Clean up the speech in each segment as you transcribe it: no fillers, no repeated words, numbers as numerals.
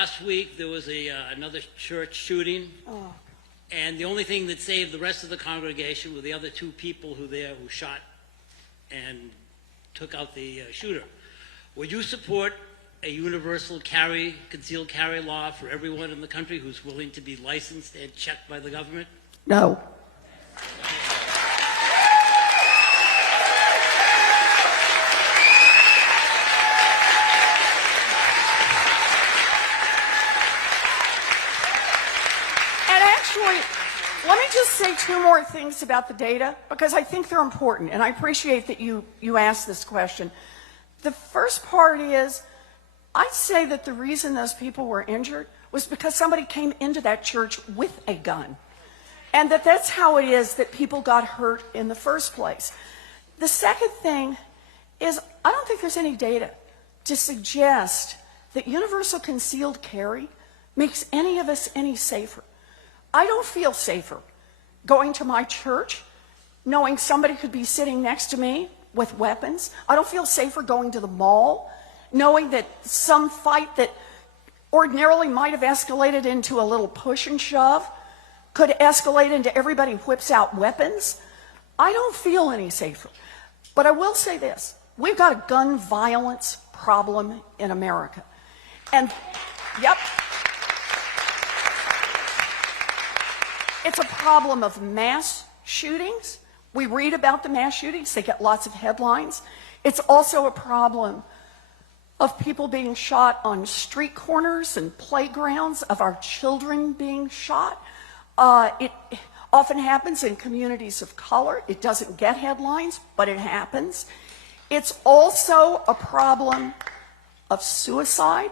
last week there was another church shooting, and the only thing that saved the rest of the congregation were the other two people who shot and took out the shooter. Would you support a universal concealed carry law for everyone in the country who's willing to be licensed and checked by the government? No. Let me just say two more things about the data, because I think they're important, and I appreciate that you asked this question. The first part is, I say that the reason those people were injured was because somebody came into that church with a gun, and that's how it is that people got hurt in the first place. The second thing is, I don't think there's any data to suggest that universal concealed carry makes any of us any safer. I don't feel safer going to my church knowing somebody could be sitting next to me with weapons. I don't feel safer going to the mall knowing that some fight that ordinarily might have escalated into a little push and shove could escalate into everybody whips out weapons. I don't feel any safer. But I will say this, we've got a gun violence problem in America. And, yep. It's a problem of mass shootings. We read about the mass shootings. They get lots of headlines. It's also a problem of people being shot on street corners and playgrounds, of our children being shot. It often happens in communities of color. It doesn't get headlines, but it happens. It's also a problem of suicide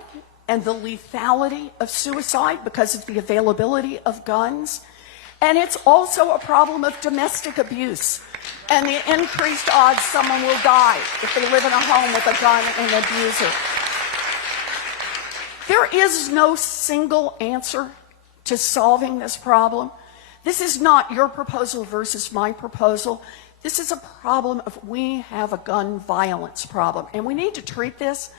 and the lethality of suicide because of the availability of guns. And it's also a problem of domestic abuse and the increased odds someone will die if they live in a home with a gun and an abuser. There is no single answer to solving this problem. This is not your proposal versus my proposal. This is a problem of we have a gun violence problem. And we need to treat this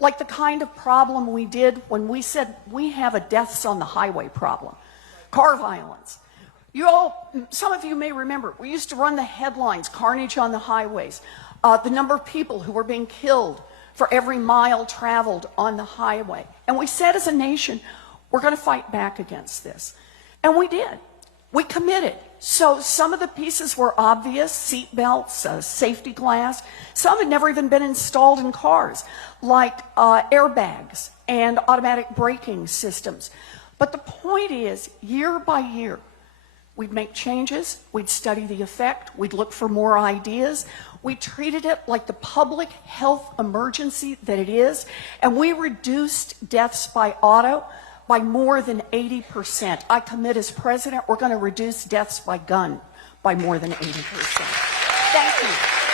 like the kind of problem we did when we said we have a deaths on the highway problem, car violence. Some of you may remember, we used to run the headlines, carnage on the highways, the number of people who were being killed for every mile traveled on the highway. And we said as a nation, we're going to fight back against this. And we did. We committed. So some of the pieces were obvious, seat belts, safety glass. Some had never even been installed in cars, like airbags and automatic braking systems. But the point is, year by year, we'd make changes, we'd study the effect, we'd look for more ideas. We treated it like the public health emergency that it is, and we reduced deaths by auto by more than 80%. I commit as president, we're going to reduce deaths by gun by more than 80%. Thank you.